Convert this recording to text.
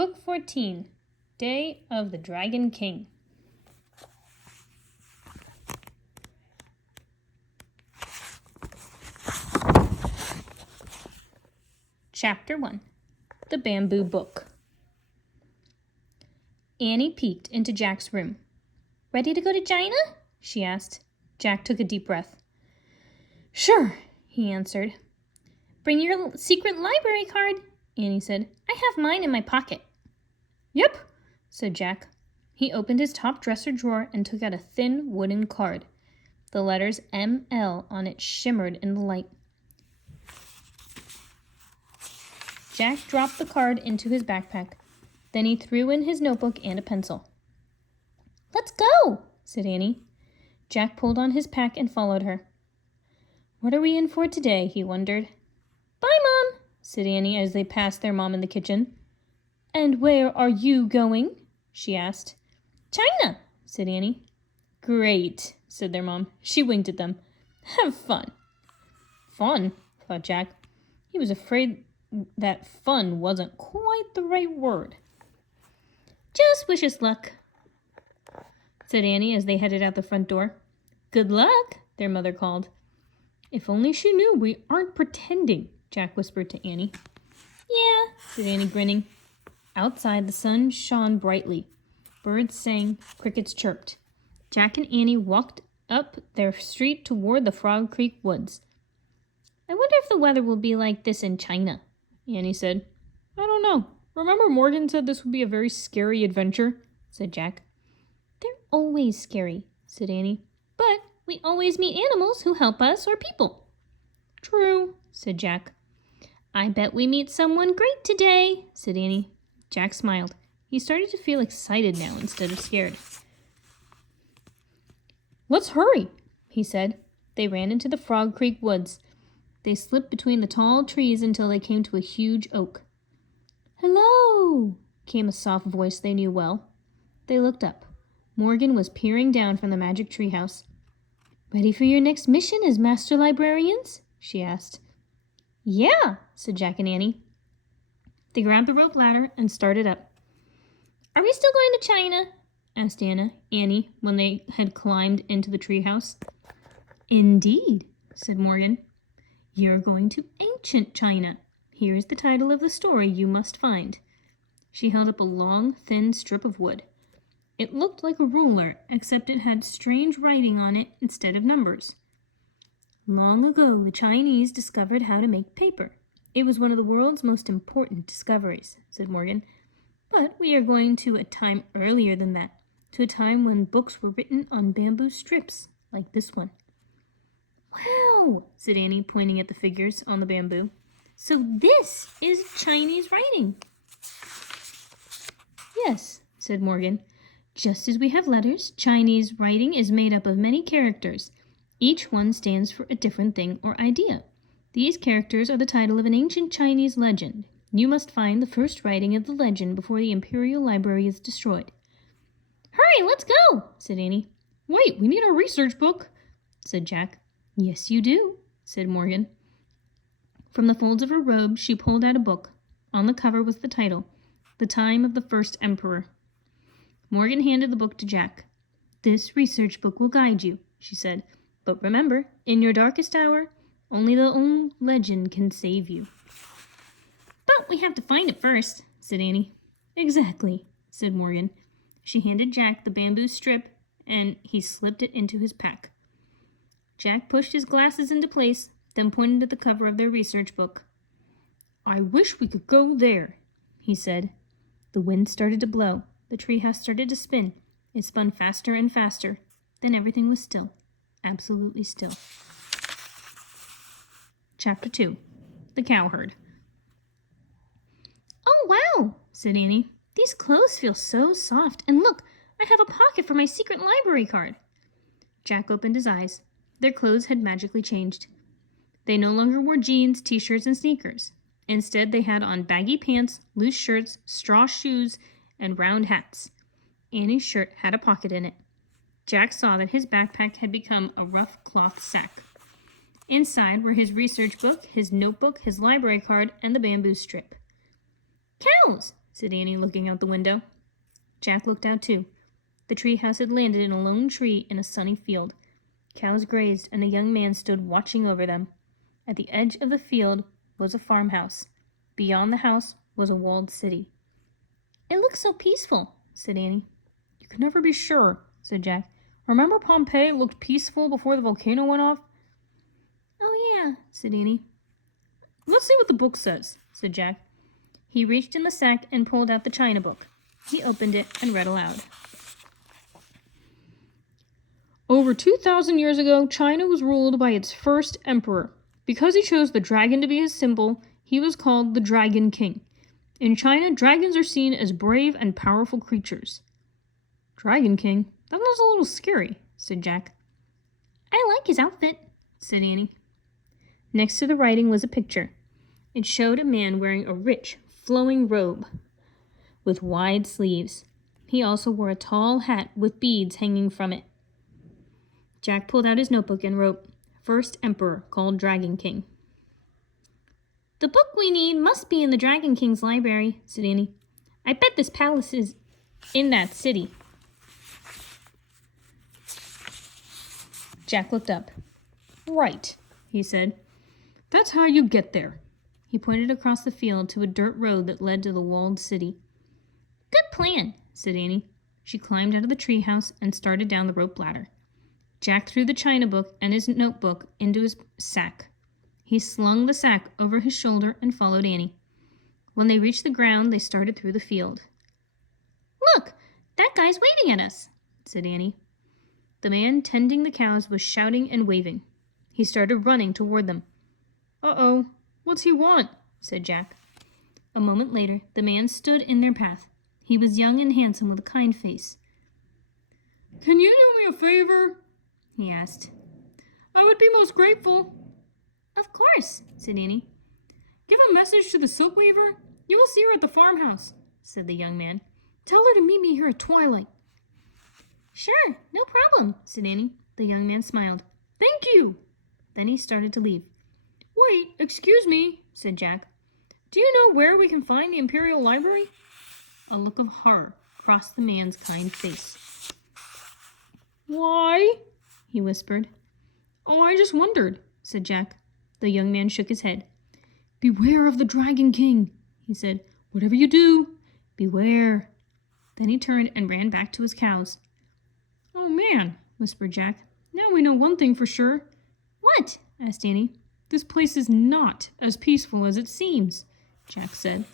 Book 14, Day of the Dragon King. Chapter 1, The Bamboo Book. Annie peeked into Jack's room. "Ready to go to China?" she asked. Jack took a deep breath. "Sure," he answered. "Bring your secret library card," Annie said. "I have mine in my pocket." "Yep," said Jack. He opened his top dresser drawer and took out a thin wooden card. The letters ML on it shimmered in the light. Jack dropped the card into his backpack. Then he threw in his notebook and a pencil. "Let's go," said Annie. Jack pulled on his pack and followed her. "What are we in for today?" he wondered. "Bye, Mom," said Annie as they passed their mom in the kitchen. "And where are you going?" she asked. "China," said Annie. "Great," said their mom. She winked at them. "Have fun." Fun, thought Jack. He was afraid that fun wasn't quite the right word. "Just wish us luck," said Annie as they headed out the front door. "Good luck," their mother called. "If only she knew we aren't pretending," Jack whispered to Annie. "Yeah," said Annie, grinning. Outside, the sun shone brightly. Birds sang, crickets chirped. Jack and Annie walked up their street toward the Frog Creek woods. "I wonder if the weather will be like this in China," Annie said. "I don't know. Remember Morgan said this would be a very scary adventure?" said Jack. "They're always scary," said Annie. "But we always meet animals who help us or people." "True," said Jack. "I bet we meet someone great today," said Annie. Jack smiled. He started to feel excited now instead of scared. "Let's hurry," he said. They ran into the Frog Creek woods. They slipped between the tall trees until they came to a huge oak. "Hello," came a soft voice they knew well. They looked up. Morgan was peering down from the magic treehouse. "Ready for your next mission as master librarians?" she asked. "Yeah," said Jack and Annie. They grabbed the rope ladder and started up. "Are we still going to China?" asked Annie, when they had climbed into the treehouse. "Indeed," said Morgan. "You're going to ancient China. Here is the title of the story you must find." She held up a long, thin strip of wood. It looked like a ruler, except it had strange writing on it instead of numbers. "Long ago, the Chinese discovered how to make paper. It was one of the world's most important discoveries," said Morgan. "But we are going to a time earlier than that, to a time when books were written on bamboo strips, like this one." "Wow," said Annie, pointing at the figures on the bamboo. "So this is Chinese writing." "Yes," said Morgan. "Just as we have letters, Chinese writing is made up of many characters. Each one stands for a different thing or idea. These characters are the title of an ancient Chinese legend. You must find the first writing of the legend before the Imperial Library is destroyed." "Hurry, let's go," said Annie. "Wait, we need our research book," said Jack. "Yes, you do," said Morgan. From the folds of her robe, she pulled out a book. On the cover was the title, The Time of the First Emperor. Morgan handed the book to Jack. "This research book will guide you," she said. "But remember, in your darkest hour, only the old legend can save you." "But we have to find it first," said Annie. "Exactly," said Morgan. She handed Jack the bamboo strip, and he slipped it into his pack. Jack pushed his glasses into place, then pointed at the cover of their research book. "I wish we could go there," he said. The wind started to blow. The treehouse started to spin. It spun faster and faster. Then everything was still. Absolutely still. Chapter 2, The Cowherd. "Oh, wow," said Annie. "These clothes feel so soft. And look, I have a pocket for my secret library card." Jack opened his eyes. Their clothes had magically changed. They no longer wore jeans, t-shirts, and sneakers. Instead, they had on baggy pants, loose shirts, straw shoes, and round hats. Annie's shirt had a pocket in it. Jack saw that his backpack had become a rough cloth sack. Inside were his research book, his notebook, his library card, and the bamboo strip. "Cows," said Annie, looking out the window. Jack looked out too. The treehouse had landed in a lone tree in a sunny field. Cows grazed, and a young man stood watching over them. At the edge of the field was a farmhouse. Beyond the house was a walled city. It looks so peaceful, said Annie. You can never be sure, said Jack. Remember Pompeii looked peaceful before the volcano went off? Oh, yeah, said Annie. Let's see what the book says, said Jack. He reached in the sack and pulled out the China book. He opened it and read aloud. Over 2,000 years ago, China was ruled by its first emperor. Because he chose the dragon to be his symbol, he was called the Dragon King. In China, dragons are seen as brave and powerful creatures. Dragon King? That was a little scary, said Jack. I like his outfit, said Annie. Next to the writing was a picture. It showed a man wearing a rich, flowing robe with wide sleeves. He also wore a tall hat with beads hanging from it. Jack pulled out his notebook and wrote, First Emperor called Dragon King. The book we need must be in the Dragon King's library, said Annie. I bet this palace is in that city. Jack looked up. Right, he said. That's how you get there. He pointed across the field to a dirt road that led to the walled city. Good plan, said Annie. She climbed out of the treehouse and started down the rope ladder. Jack threw the China book and his notebook into his sack. He slung the sack over his shoulder and followed Annie. When they reached the ground, they started through the field. Look, that guy's waving at us, said Annie. The man tending the cows was shouting and waving. He started running toward them. Uh-oh, what's he want? Said Jack. A moment later, the man stood in their path. He was young and handsome with a kind face. Can you do me a favor? He asked. I would be most grateful. Of course, said Annie. Give a message to the silk weaver. You will see her at the farmhouse, said the young man. Tell her to meet me here at twilight. Sure, no problem, said Annie. The young man smiled. Thank you. Then he started to leave. Wait, excuse me, said Jack. Do you know where we can find the Imperial Library? A look of horror crossed the man's kind face. Why? He whispered. Oh, I just wondered, said Jack. The young man shook his head. Beware of the Dragon King, he said. Whatever you do, beware. Then he turned and ran back to his cows. Oh, man, whispered Jack. Now we know one thing for sure. What? Asked Annie. This place is not as peaceful as it seems, Jack said.